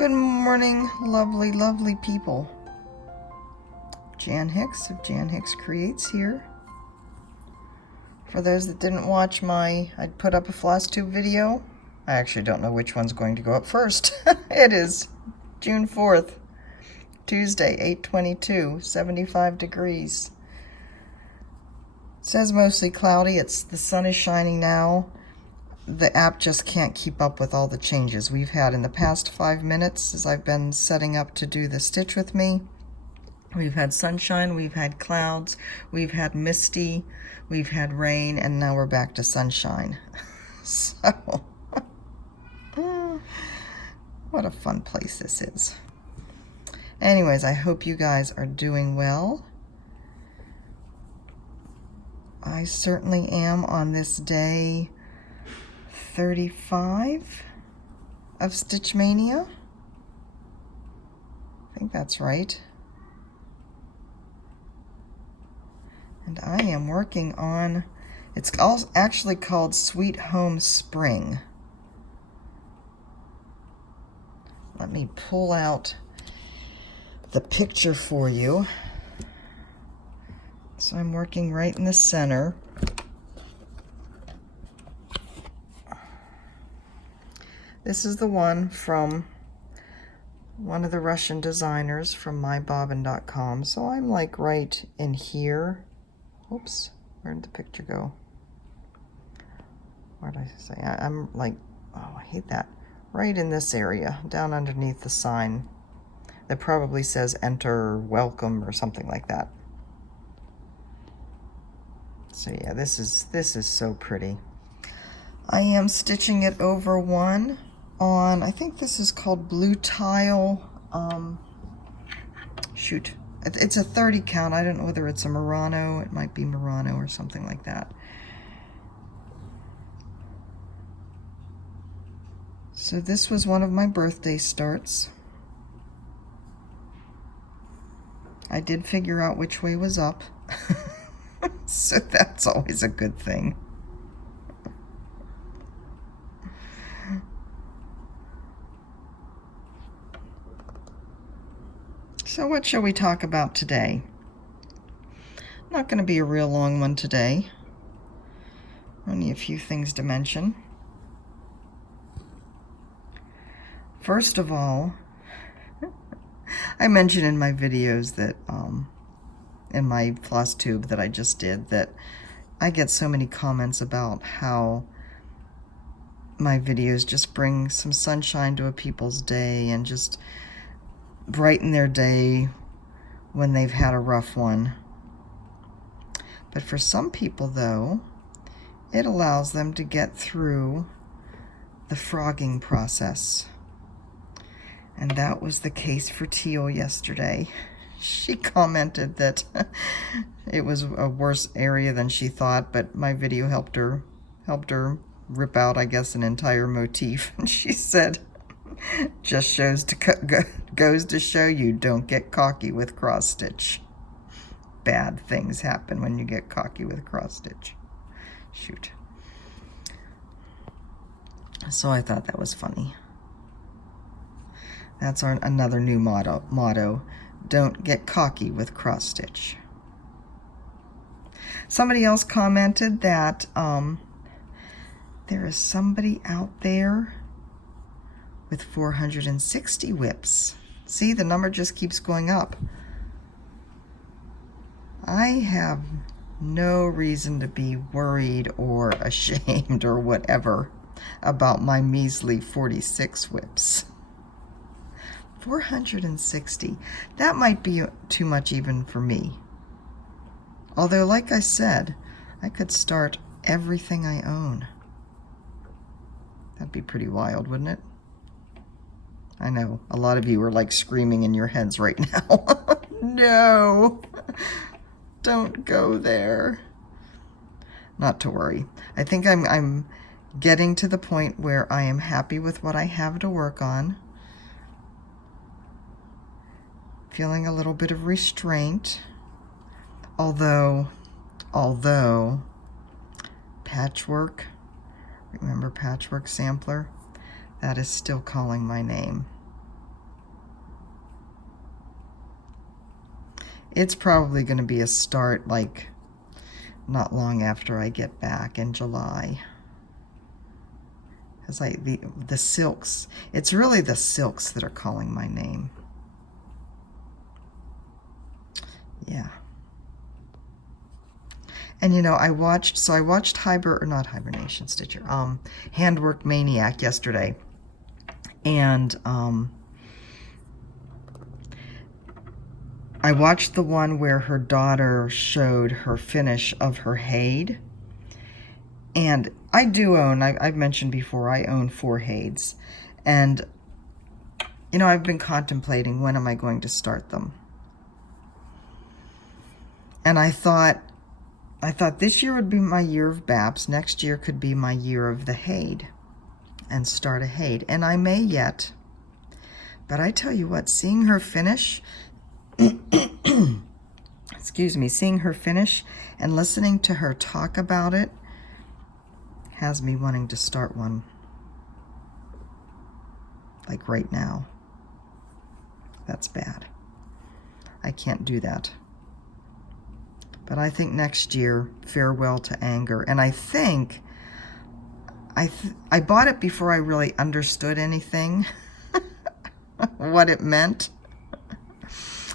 Good morning, lovely, lovely people. Jan Hicks of Jan Hicks Creates here. For those that didn't watch I put up a floss tube video. I actually don't know which one's going to go up first. It is June 4th, Tuesday, 8/22, 75 degrees. It says mostly cloudy. The sun is shining now. The app just can't keep up with all the changes we've had in the past 5 minutes as I've been setting up to do the stitch with me. We've had sunshine, we've had clouds, we've had misty, we've had rain, and now we're back to sunshine. So, what a fun place this is. Anyways, I hope you guys are doing well. I certainly am on this day 35 of Stitch Mania. I think that's right. And I am working on, it's actually called Sweet Home Spring. Let me pull out the picture for you. So I'm working right in the center. This is the one from one of the Russian designers from mybobbin.com. So I'm like right in here. Oops, where did the picture go? What did I say? I'm like, oh, I hate that. Right in this area, down underneath the sign that probably says enter, welcome, or something like that. So yeah, this is so pretty. I am stitching it over one on, I think this is called Blue Tile, shoot, it's a 30 count. I don't know whether it's a Murano, it might be Murano or something like that. So this was one of my birthday starts. I did figure out which way was up, so that's always a good thing. So what shall we talk about today? Not going to be a real long one today. Only a few things to mention. First of all, I mentioned in my videos that, in my floss tube that I just did, that I get so many comments about how my videos just bring some sunshine to a people's day and just brighten their day when they've had a rough one. But for some people, though, it allows them to get through the frogging process. And that was the case for Teal yesterday. She commented that it was a worse area than she thought, but my video helped her rip out, I guess, an entire motif. And she said, just goes to show you, don't get cocky with cross stitch. Bad things happen when you get cocky with cross stitch. Shoot. So I thought that was funny. That's another new motto. Don't get cocky with cross stitch. Somebody else commented that there is somebody out there with 460 whips. See, the number just keeps going up. I have no reason to be worried or ashamed or whatever about my measly 46 whips. 460. That might be too much even for me. Although, like I said, I could start everything I own. That'd be pretty wild, wouldn't it? I know, a lot of you are like screaming in your heads right now. No, don't go there. Not to worry. I think I'm getting to the point where I am happy with what I have to work on. Feeling a little bit of restraint. Although Patchwork, remember Patchwork Sampler? That is still calling my name. It's probably going to be a start like not long after I get back in July. Because the silks, it's really the silks that are calling my name. Yeah. And you know, I watched Hibernation Stitcher, Handwork Maniac yesterday. And I watched the one where her daughter showed her finish of her Haid. And I do own, I've mentioned before, I own 4 Haids. And, you know, I've been contemplating when am I going to start them. And I thought this year would be my year of BAPS. Next year could be my year of the Haid and start a Haid. And I may yet. But I tell you what, seeing her finish, excuse me, seeing her finish and listening to her talk about it has me wanting to start one. Like right now. That's bad. I can't do that. But I think next year, Farewell to Anger. And I think, I bought it before I really understood anything, what it meant.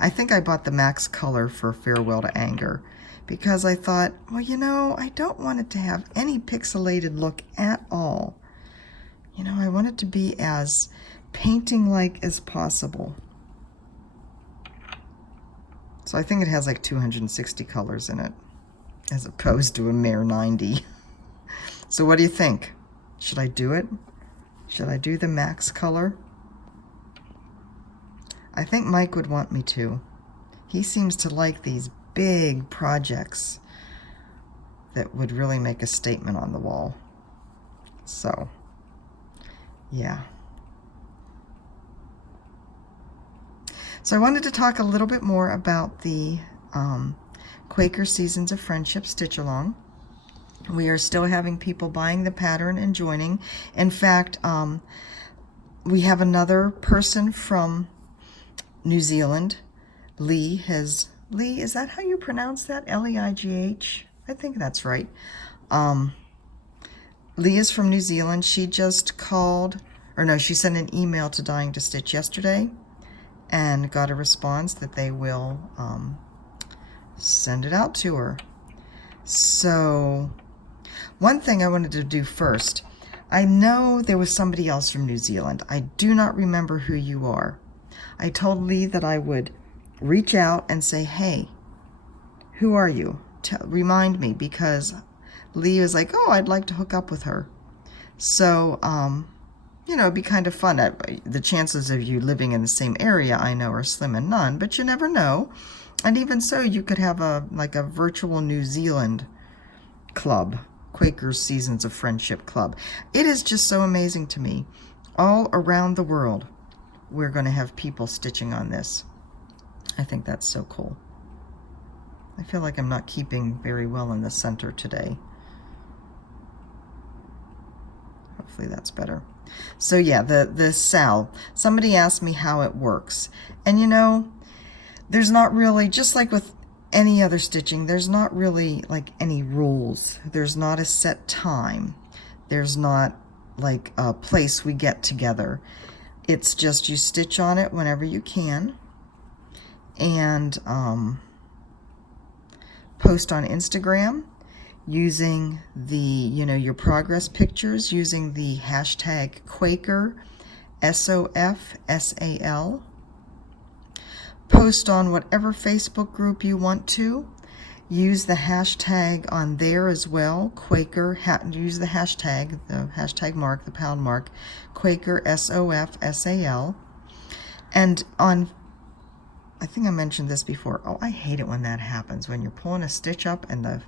I think I bought the max color for Farewell to Anger because I thought, well, you know, I don't want it to have any pixelated look at all. You know, I want it to be as painting-like as possible. So I think it has like 260 colors in it, as opposed to a mere 90. So what do you think? Should I do it? Should I do the max color? I think Mike would want me to. He seems to like these big projects that would really make a statement on the wall. So, yeah. So I wanted to talk a little bit more about the Quaker Seasons of Friendship Stitch-Along. We are still having people buying the pattern and joining. In fact, we have another person from New Zealand. Lee, is that how you pronounce that? L-E-I-G-H? I think that's right. Lee is from New Zealand. She just called, or no, she sent an email to Dying to Stitch yesterday and got a response that they will send it out to her. So one thing I wanted to do first, I know there was somebody else from New Zealand. I do not remember who you are. I told Lee that I would reach out and say, hey, who are you? Remind me, because Lee was like, oh, I'd like to hook up with her. So, you know, it'd be kind of fun. The chances of you living in the same area, I know, are slim and none, but you never know. And even so, you could have like a virtual New Zealand club, Quaker Seasons of Friendship Club. It is just so amazing to me. All around the world, we're going to have people stitching on this. I think that's so cool. I feel like I'm not keeping very well in the center today. Hopefully that's better. So yeah, the SAL. Somebody asked me how it works. And you know, there's not really, just like with any other stitching, there's not really like any rules. There's not a set time. There's not like a place we get together. It's just you stitch on it whenever you can, and post on Instagram using the, you know, your progress pictures using the hashtag Quaker SAL. Post on whatever Facebook group you want to. Use the hashtag on there as well, Quaker, use the hashtag mark, the pound mark, Quaker SAL. And on, I think I mentioned this before, oh, I hate it when that happens, when you're pulling a stitch up and the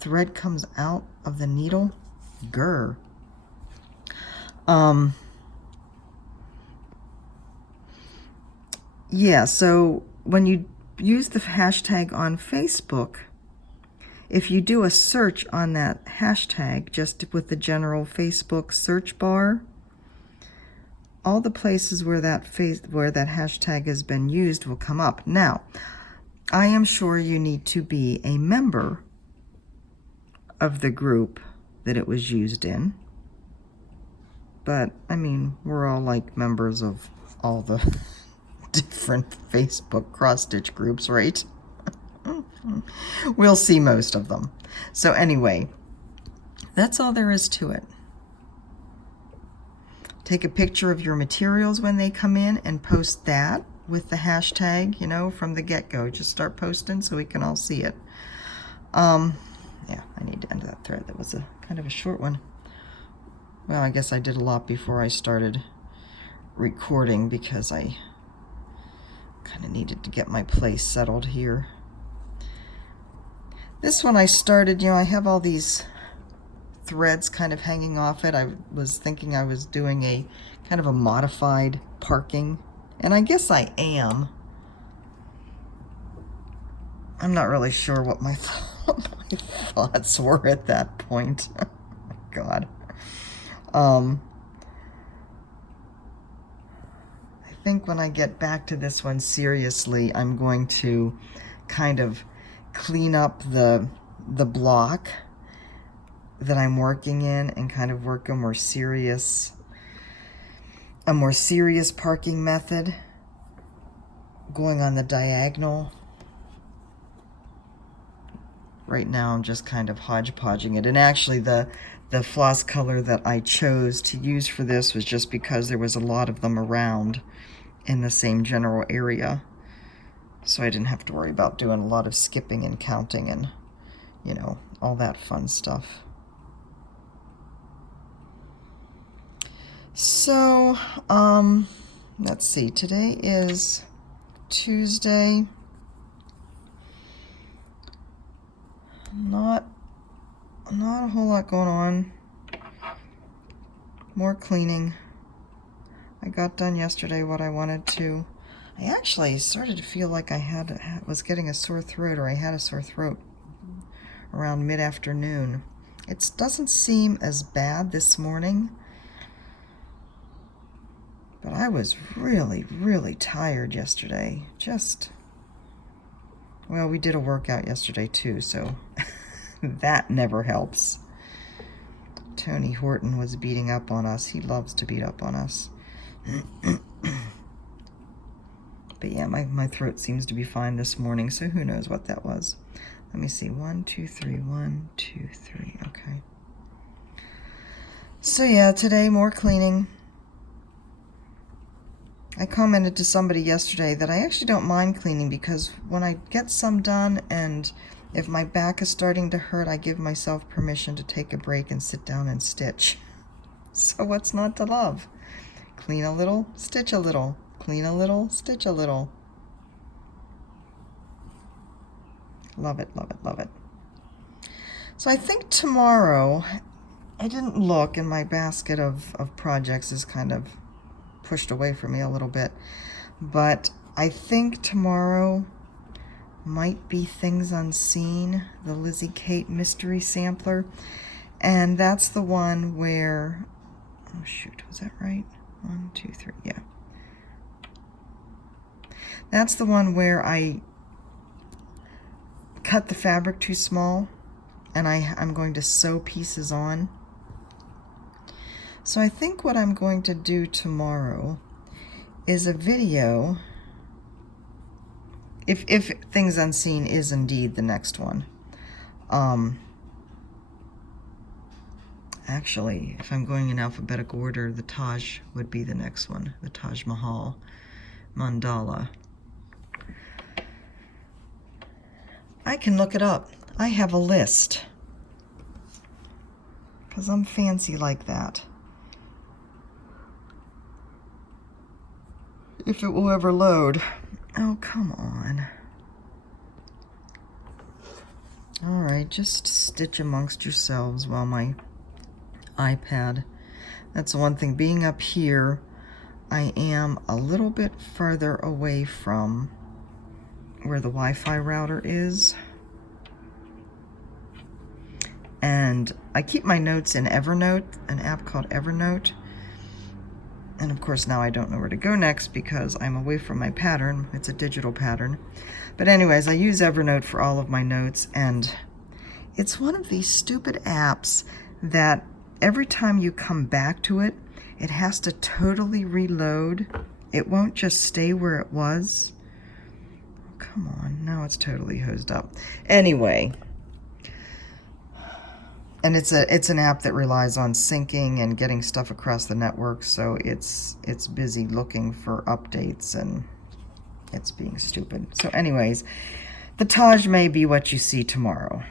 thread comes out of the needle. Grr. Yeah, so when you use the hashtag on Facebook, if you do a search on that hashtag, just with the general Facebook search bar, all the places where that hashtag has been used will come up. Now, I am sure you need to be a member of the group that it was used in. But, I mean, we're all like members of all the different Facebook cross-stitch groups, right? We'll see most of them. So anyway, that's all there is to it. Take a picture of your materials when they come in and post that with the hashtag, you know, from the get-go. Just start posting so we can all see it. Yeah, I need to end that thread. That was a kind of a short one. Well, I guess I did a lot before I started recording because I kind of needed to get my place settled here. This one I started, you know, I have all these threads kind of hanging off it. I was thinking I was doing a kind of a modified parking, and I guess I am. I'm not really sure what my thoughts were at that point. God. I think when I get back to this one seriously, I'm going to kind of clean up the block that I'm working in and kind of work a more serious parking method going on the diagonal. Right now I'm just kind of hodgepodging it, and actually the floss color that I chose to use for this was just because there was a lot of them around in the same general area, so I didn't have to worry about doing a lot of skipping and counting and, you know, all that fun stuff. So let's see, today is Tuesday. Not a whole lot going on. More cleaning. I got done yesterday what I wanted to. I actually started to feel like I was getting a sore throat, or I had a sore throat around mid-afternoon. It doesn't seem as bad this morning, but I was really, really tired yesterday. Well, we did a workout yesterday too, so that never helps. Tony Horton was beating up on us. He loves to beat up on us. But yeah, my throat seems to be fine this morning, so who knows what that was. Let me see. 1, 2, 3. 1, 2, 3. Okay. So yeah, today more cleaning. I commented to somebody yesterday that I actually don't mind cleaning, because when I get some done and if my back is starting to hurt, I give myself permission to take a break and sit down and stitch. So what's not to love? Clean a little, stitch a little. Clean a little, stitch a little. Love it, love it, love it. So I think tomorrow, I didn't look, and my basket of projects is kind of pushed away from me a little bit, but I think tomorrow might be Things Unseen, the Lizzie Kate mystery sampler, and that's the one where, oh shoot, was that right? 1, 2, 3, yeah. That's the one where I cut the fabric too small, and I'm going to sew pieces on. So I think what I'm going to do tomorrow is a video, if Things Unseen is indeed the next one. Actually, if I'm going in alphabetical order, the Taj would be the next one, the Taj Mahal mandala. I can look it up. I have a list, because I'm fancy like that. If it will ever load. Oh, come on. Alright, just stitch amongst yourselves while my iPad. That's the one thing. Being up here, I am a little bit further away from where the Wi-Fi router is. And I keep my notes in Evernote, an app called Evernote. And of course now I don't know where to go next because I'm away from my pattern. It's a digital pattern. But anyways, I use Evernote for all of my notes, and it's one of these stupid apps that every time you come back to it, it has to totally reload. It won't just stay where it was. Oh, come on, now it's totally hosed up. Anyway, and it's an app that relies on syncing and getting stuff across the network, so it's busy looking for updates, and it's being stupid. So anyways, the Taj may be what you see tomorrow.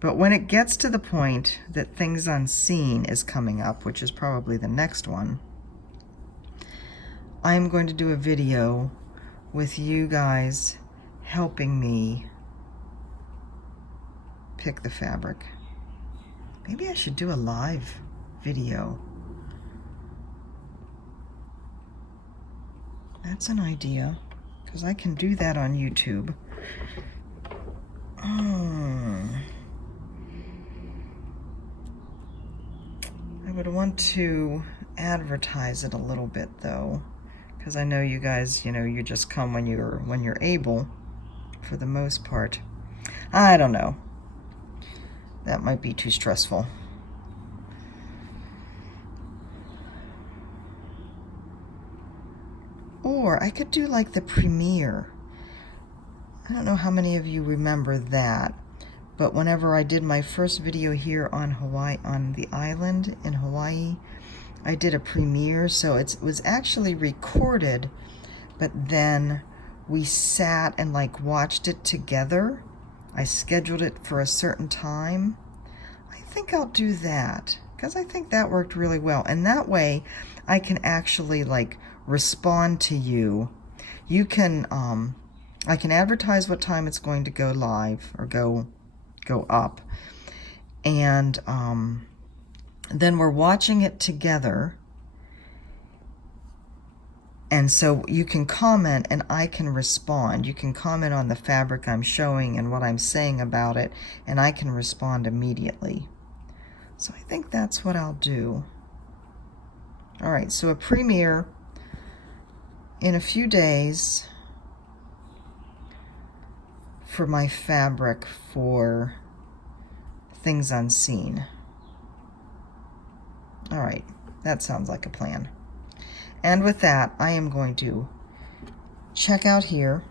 But when it gets to the point that Things Unseen is coming up, which is probably the next one, I'm going to do a video with you guys helping me pick the fabric. Maybe I should do a live video. That's an idea, because I can do that on YouTube. I would want to advertise it a little bit though, because I know you guys, you just come when you're able, for the most part. I don't know. That might be too stressful. Or I could do like the premiere. I don't know how many of you remember that, but whenever I did my first video here on Hawaii, on the island in Hawaii, I did a premiere, so it was actually recorded, but then we sat and like watched it together. I scheduled it for a certain time. I think I'll do that, because I think that worked really well, and that way I can actually like respond to you. You can I can advertise what time it's going to go live or go up, and then we're watching it together, and so you can comment and I can respond. You can comment on the fabric I'm showing and what I'm saying about it, and I can respond immediately. So I think that's what I'll do. All right, so a premiere in a few days for my fabric for Things Unseen. All right, that sounds like a plan. And with that, I am going to check out here.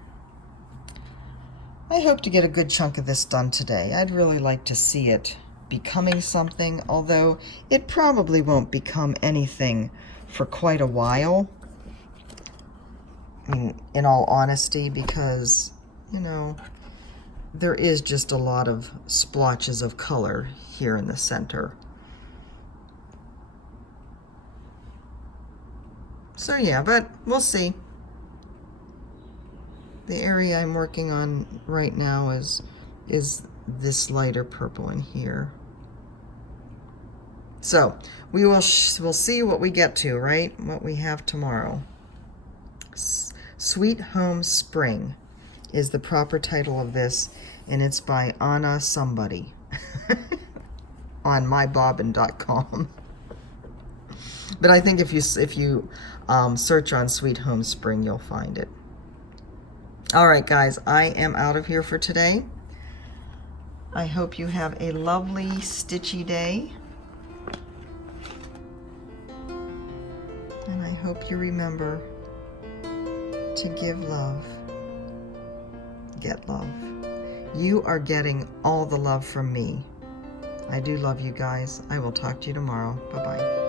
I hope to get a good chunk of this done today. I'd really like to see it becoming something, although it probably won't become anything for quite a while. I mean, in all honesty, because, there is just a lot of splotches of color here in the center. So yeah, but we'll see. The area I'm working on right now is this lighter purple in here. So we'll see what we get to, right? What we have tomorrow. Sweet Home Spring is the proper title of this, and it's by Anna somebody on mybobbin.com. But I think if you search on Sweet Home Spring, you'll find it. All right, guys, I am out of here for today. I hope you have a lovely stitchy day. And I hope you remember to give love, get love. You are getting all the love from me. I do love you guys. I will talk to you tomorrow. Bye-bye.